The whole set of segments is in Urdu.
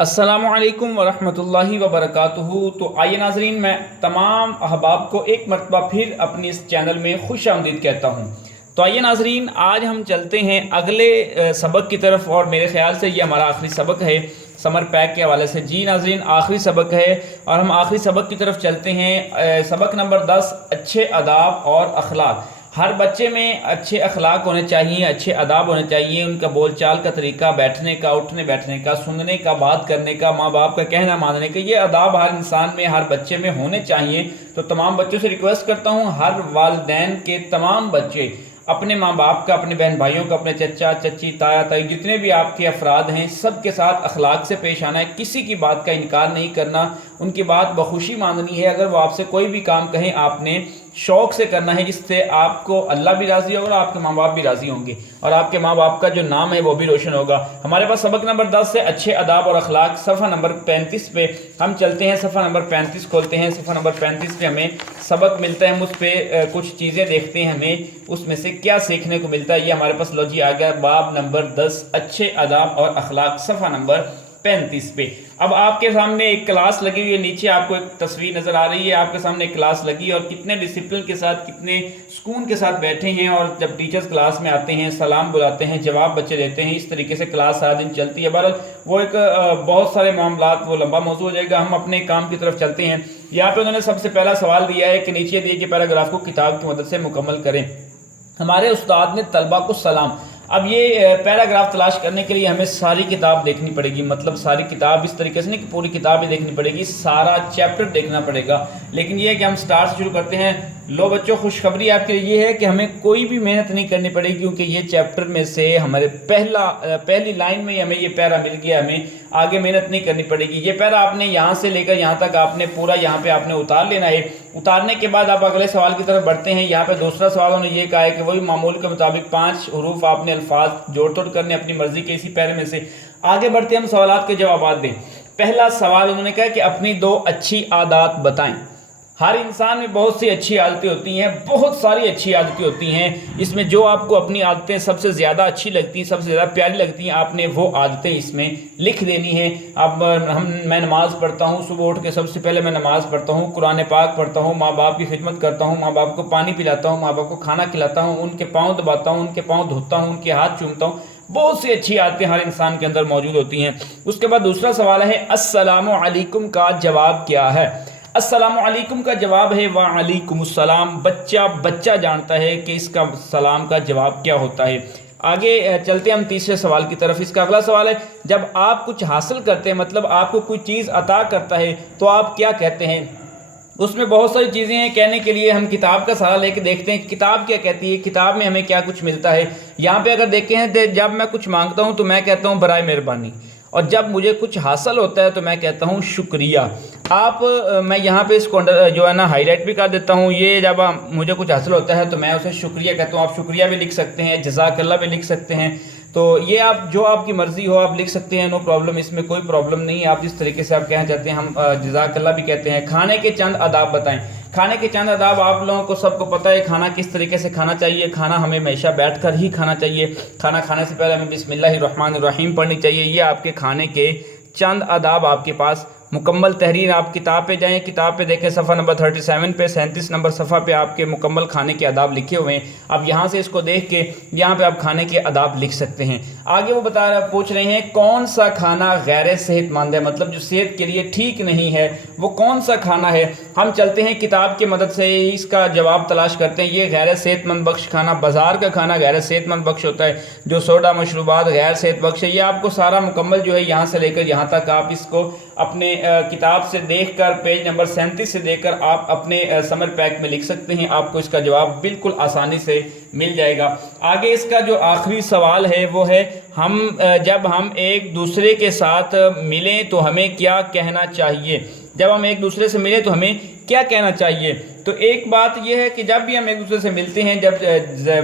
السلام علیکم ورحمۃ اللہ وبرکاتہ۔ تو آئیے ناظرین، میں تمام احباب کو ایک مرتبہ پھر اپنی اس چینل میں خوش آمدید کہتا ہوں۔ تو آئیے ناظرین، آج ہم چلتے ہیں اگلے سبق کی طرف، اور میرے خیال سے یہ ہمارا آخری سبق ہے سمر پیک کے حوالے سے۔ جی ناظرین، آخری سبق ہے اور ہم آخری سبق کی طرف چلتے ہیں۔ سبق نمبر 10، اچھے آداب اور اخلاق۔ ہر بچے میں اچھے اخلاق ہونے چاہیے، اچھے آداب ہونے چاہیے، ان کا بول چال کا طریقہ، بیٹھنے کا، اٹھنے بیٹھنے کا، سننے کا، بات کرنے کا، ماں باپ کا کہنا ماننے کا، یہ آداب ہر انسان میں، ہر بچے میں ہونے چاہیے۔ تو تمام بچوں سے ریکویسٹ کرتا ہوں، ہر والدین کے تمام بچے اپنے ماں باپ کا، اپنے بہن بھائیوں کا، اپنے چچا چچی تایا تائی جتنے بھی آپ کے افراد ہیں سب کے ساتھ اخلاق سے پیش آنا ہے۔ کسی کی بات کا انکار نہیں کرنا، ان کی بات بخوشی ماننی ہے۔ اگر وہ آپ سے کوئی بھی کام کہیں آپ نے شوق سے کرنا ہے، جس سے آپ کو اللہ بھی راضی ہوگا اور آپ کے ماں باپ بھی راضی ہوں گے، اور آپ کے ماں باپ کا جو نام ہے وہ بھی روشن ہوگا۔ ہمارے پاس سبق نمبر 10 سے اچھے آداب اور اخلاق، صفحہ نمبر 35 پہ ہم چلتے ہیں۔ صفحہ نمبر 35 کھولتے ہیں۔ صفحہ نمبر 35 پہ ہمیں سبق ملتا ہے، ہم اس پہ کچھ چیزیں دیکھتے ہیں، ہمیں اس میں سے کیا سیکھنے کو ملتا ہے۔ یہ ہمارے پاس لو جی آ گیا، باب نمبر 10، اچھے آداب اور اخلاق، صفحہ نمبر 35 پہ۔ اب آپ کے سامنے ایک کلاس لگی ہوئی ہے، نیچے آپ کو ایک تصویر نظر آ رہی ہے، آپ کے سامنے ایک کلاس لگی ہے، اور کتنے ڈسپلن کے ساتھ، کتنے سکون کے ساتھ بیٹھے ہیں، اور جب ٹیچرز کلاس میں آتے ہیں سلام بلاتے ہیں، جواب بچے دیتے ہیں، اس طریقے سے کلاس سارا دن چلتی ہے۔ بہرحال وہ ایک بہت سارے معاملات، وہ لمبا موضوع ہو جائے گا، ہم اپنے کام کی طرف چلتے ہیں۔ یہاں پہ انہوں نے سب سے پہلا سوال دیا ہے کہ نیچے دیے گئے پیراگراف کو کتاب کی مدد سے مکمل کریں۔ ہمارے استاد نے طلبہ کو سلام۔ اب یہ پیراگراف تلاش کرنے کے لیے ہمیں ساری کتاب دیکھنی پڑے گی، مطلب ساری کتاب اس طریقے سے نہیں کہ پوری کتاب ہی دیکھنی پڑے گی، سارا چیپٹر دیکھنا پڑے گا۔ لیکن یہ ہے کہ ہم سٹارٹ سے شروع کرتے ہیں۔ لو بچوں، خوشخبری آپ کے لیے یہ ہے کہ ہمیں کوئی بھی محنت نہیں کرنی پڑے گی، کیونکہ یہ چیپٹر میں سے ہمارے پہلی لائن میں ہی ہمیں یہ پیرا مل گیا، ہمیں آگے محنت نہیں کرنی پڑے گی۔ یہ پیرا آپ نے یہاں سے لے کر یہاں تک آپ نے پورا یہاں پہ آپ نے اتار لینا ہے۔ اتارنے کے بعد آپ اگلے سوال کی طرف بڑھتے ہیں۔ یہاں پہ دوسرا سوال انہوں نے یہ کہا ہے کہ وہی معمول کے مطابق 5 حروف آپ نے الفاظ جوڑ توڑ کرنے اپنی مرضی کے اسی پیرے میں سے۔ آگے بڑھتے ہم سوالات کے جوابات دیں۔ پہلا سوال انہوں نے کہا کہ اپنی 2 اچھی عادات بتائیں۔ ہر انسان میں بہت سی اچھی عادتیں ہوتی ہیں، بہت ساری اچھی عادتیں ہوتی ہیں۔ اس میں جو آپ کو اپنی عادتیں سب سے زیادہ اچھی لگتی ہیں، سب سے زیادہ پیاری لگتی ہیں، آپ نے وہ عادتیں اس میں لکھ دینی ہیں۔ اب میں نماز پڑھتا ہوں، صبح اٹھ کے سب سے پہلے میں نماز پڑھتا ہوں، قرآن پاک پڑھتا ہوں، ماں باپ کی خدمت کرتا ہوں، ماں باپ کو پانی پلاتا ہوں، ماں باپ کو کھانا کھلاتا ہوں، ان کے پاؤں دباتا ہوں، ان کے پاؤں دھوتا ہوں، ان کے ہاتھ چومتا ہوں۔ بہت سی اچھی عادتیں ہر انسان کے اندر موجود ہوتی ہیں۔ اس کے بعد دوسرا سوال ہے السلام علیکم کا جواب کیا ہے؟ السلام علیکم کا جواب ہے وعلیکم السلام۔ بچہ جانتا ہے کہ اس کا سلام کا جواب کیا ہوتا ہے۔ آگے چلتے ہیں ہم تیسرے سوال کی طرف۔ اس کا اگلا سوال ہے جب آپ کچھ حاصل کرتے ہیں، مطلب آپ کو کوئی چیز عطا کرتا ہے، تو آپ کیا کہتے ہیں؟ اس میں بہت ساری چیزیں ہیں کہنے کے لیے، ہم کتاب کا سہارا لے کے دیکھتے ہیں کتاب کیا کہتی ہے، کتاب میں ہمیں کیا کچھ ملتا ہے۔ یہاں پہ اگر دیکھیں ہیں، جب میں کچھ مانگتا ہوں تو میں کہتا ہوں برائے مہربانی، اور جب مجھے کچھ حاصل ہوتا ہے تو میں کہتا ہوں شکریہ۔ میں یہاں پہ اس کو جو ہے نا ہائی لائٹ بھی کر دیتا ہوں۔ یہ جب مجھے کچھ حاصل ہوتا ہے تو میں اسے شکریہ کہتا ہوں۔ آپ شکریہ بھی لکھ سکتے ہیں، جزاک اللہ بھی لکھ سکتے ہیں، تو یہ جو آپ کی مرضی ہو آپ لکھ سکتے ہیں، نو پرابلم، اس میں کوئی پرابلم نہیں ہے۔ آپ جس طریقے سے آپ کہنا چاہتے ہیں، ہم جزاک اللہ بھی کہتے ہیں۔ کھانے کے چند آداب بتائیں۔ کھانے کے چند آداب آپ لوگوں کو سب کو پتہ ہے، کھانا کس طریقے سے کھانا چاہیے۔ کھانا ہمیں ہمیشہ بیٹھ کر ہی کھانا چاہیے۔ کھانا کھانے سے پہلے ہمیں بسم اللہ الرحمن الرحیم پڑھنی چاہیے۔ یہ آپ کے کھانے کے چند آداب آپ کے پاس مکمل تحریر۔ آپ کتاب پہ جائیں، کتاب پہ دیکھیں صفحہ نمبر 37 پہ 37 نمبر صفحہ پہ آپ کے مکمل کھانے کے آداب لکھے ہوئے ہیں۔ اب یہاں سے اس کو دیکھ کے یہاں پہ آپ کھانے کے آداب لکھ سکتے ہیں۔ آگے وہ پوچھ رہے ہیں کون سا کھانا غیر صحت مند ہے، مطلب جو صحت کے لیے ٹھیک نہیں ہے، وہ کون سا کھانا ہے۔ ہم چلتے ہیں کتاب کی مدد سے اس کا جواب تلاش کرتے ہیں۔ یہ غیر صحت مند بخش کھانا، بازار کا کھانا غیر صحت مند بخش ہوتا ہے، جو سوڈا مشروبات غیر صحت بخش ہے۔ یہ آپ کو سارا مکمل جو ہے یہاں سے لے کر یہاں تک آپ اس کو اپنے کتاب سے دیکھ کر، پیج نمبر 37 سے دیکھ کر آپ اپنے سمر پیک میں لکھ سکتے ہیں۔ آپ کو اس کا جواب بالکل آسانی سے مل جائے گا۔ آگے اس کا جو آخری سوال ہے وہ ہے جب ہم ایک دوسرے کے ساتھ ملیں تو ہمیں کیا کہنا چاہیے؟ جب ہم ایک دوسرے سے ملیں تو ہمیں کیا کہنا چاہیے؟ تو ایک بات یہ ہے کہ جب بھی ہم ایک دوسرے سے ملتے ہیں، جب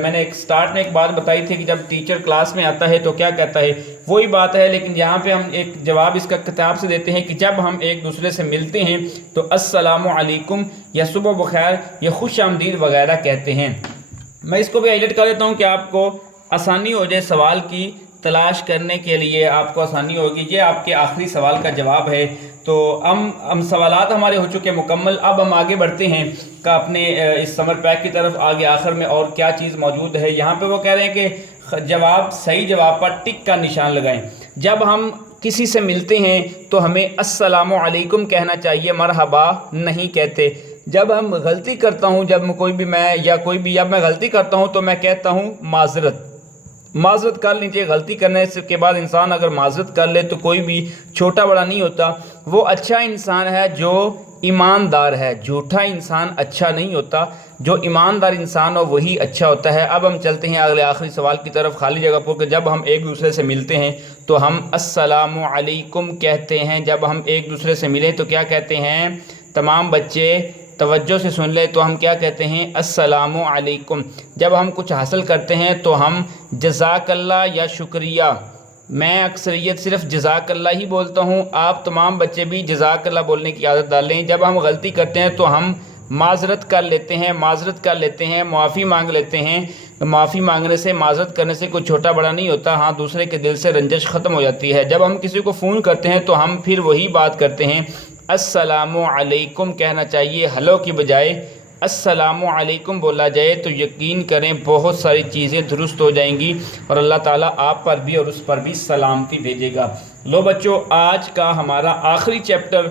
میں نے سٹارٹ میں ایک بات بتائی تھی کہ جب ٹیچر کلاس میں آتا ہے تو کیا کہتا ہے، وہی بات ہے، لیکن یہاں پہ ہم ایک جواب اس کا کتاب سے دیتے ہیں کہ جب ہم ایک دوسرے سے ملتے ہیں تو السلام علیکم یا صبح بخیر یا خوش آمدید وغیرہ کہتے ہیں۔ میں اس کو بھی ہائی لائٹ کر دیتا ہوں کہ آپ کو آسانی ہو جائے سوال کی تلاش کرنے کے لیے آپ کو آسانی ہوگی۔ یہ آپ کے آخری سوال کا جواب ہے۔ تو ہم سوالات ہمارے ہو چکے مکمل، اب ہم آگے بڑھتے ہیں کہ اپنے اس سمر پیک کی طرف۔ آگے آخر میں اور کیا چیز موجود ہے، یہاں پہ وہ کہہ رہے ہیں کہ جواب صحیح جواب پر ٹک کا نشان لگائیں۔ جب ہم کسی سے ملتے ہیں تو ہمیں السلام علیکم کہنا چاہیے، مرحبا نہیں کہتے۔ جب ہم غلطی کرتا ہوں، جب میں غلطی کرتا ہوں تو میں کہتا ہوں معذرت کر لیجیے۔ غلطی کرنے کے بعد انسان اگر معذرت کر لے تو کوئی بھی چھوٹا بڑا نہیں ہوتا، وہ اچھا انسان ہے جو ایماندار ہے۔ جھوٹا انسان اچھا نہیں ہوتا، جو ایماندار انسان ہو وہی اچھا ہوتا ہے۔ اب ہم چلتے ہیں اگلے آخری سوال کی طرف، خالی جگہ پر، کہ جب ہم ایک دوسرے سے ملتے ہیں تو ہم السلام علیکم کہتے ہیں۔ جب ہم ایک دوسرے سے ملیں تو کیا کہتے ہیں؟ تمام بچے توجہ سے سن لیں، تو ہم کیا کہتے ہیں؟ السلام علیکم۔ جب ہم کچھ حاصل کرتے ہیں تو ہم جزاک اللہ یا شکریہ، میں اکثریت صرف جزاک اللہ ہی بولتا ہوں، آپ تمام بچے بھی جزاک اللہ بولنے کی عادت ڈالیں۔ جب ہم غلطی کرتے ہیں تو ہم معذرت کر لیتے ہیں، معافی مانگ لیتے ہیں۔ معافی مانگنے سے، معذرت کرنے سے کوئی چھوٹا بڑا نہیں ہوتا، ہاں دوسرے کے دل سے رنجش ختم ہو جاتی ہے۔ جب ہم کسی کو فون کرتے ہیں تو ہم پھر وہی بات کرتے ہیں، السلام علیکم کہنا چاہیے، ہلو کی بجائے السلام علیکم بولا جائے تو یقین کریں بہت ساری چیزیں درست ہو جائیں گی، اور اللہ تعالیٰ آپ پر بھی اور اس پر بھی سلامتی بھیجے گا۔ لو بچوں، آج کا ہمارا آخری چیپٹر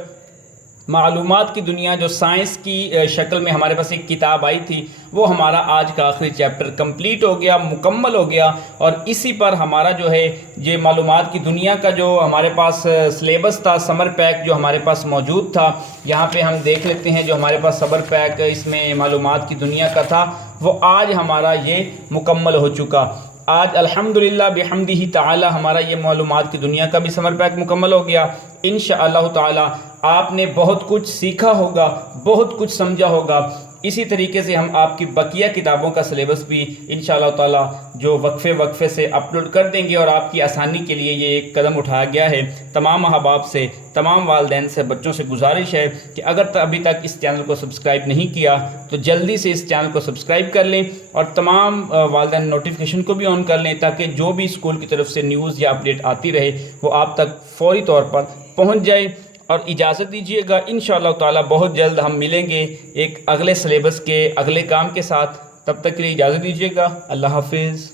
معلومات کی دنیا، جو سائنس کی شکل میں ہمارے پاس ایک کتاب آئی تھی، وہ ہمارا آج کا آخری چیپٹر کمپلیٹ ہو گیا، مکمل ہو گیا، اور اسی پر ہمارا جو ہے یہ معلومات کی دنیا کا جو ہمارے پاس سلیبس تھا، سمر پیک جو ہمارے پاس موجود تھا، یہاں پہ ہم دیکھ لیتے ہیں جو ہمارے پاس سمر پیک اس میں معلومات کی دنیا کا تھا، وہ آج ہمارا یہ مکمل ہو چکا۔ آج الحمدللہ بحمدہ تعالی ہمارا یہ معلومات کی دنیا کا بھی سمر پیک مکمل ہو گیا۔ انشاءاللہ تعالی آپ نے بہت کچھ سیکھا ہوگا، بہت کچھ سمجھا ہوگا۔ اسی طریقے سے ہم آپ کی بقیہ کتابوں کا سلیبس بھی انشاءاللہ تعالی جو وقفے سے اپلوڈ کر دیں گے، اور آپ کی آسانی کے لیے یہ ایک قدم اٹھایا گیا ہے۔ تمام احباب سے، تمام والدین سے، بچوں سے گزارش ہے کہ اگر ابھی تک اس چینل کو سبسکرائب نہیں کیا تو جلدی سے اس چینل کو سبسکرائب کر لیں، اور تمام والدین نوٹیفیکیشن کو بھی آن کر لیں، تاکہ جو بھی اسکول کی طرف سے نیوز یا اپڈیٹ آتی رہے وہ آپ تک فوری طور پر پہنچ جائے۔ اور اجازت دیجیے گا، انشاءاللہ تعالی بہت جلد ہم ملیں گے ایک اگلے سلیبس کے اگلے کام کے ساتھ۔ تب تک کے لیے اجازت دیجیے گا، اللہ حافظ۔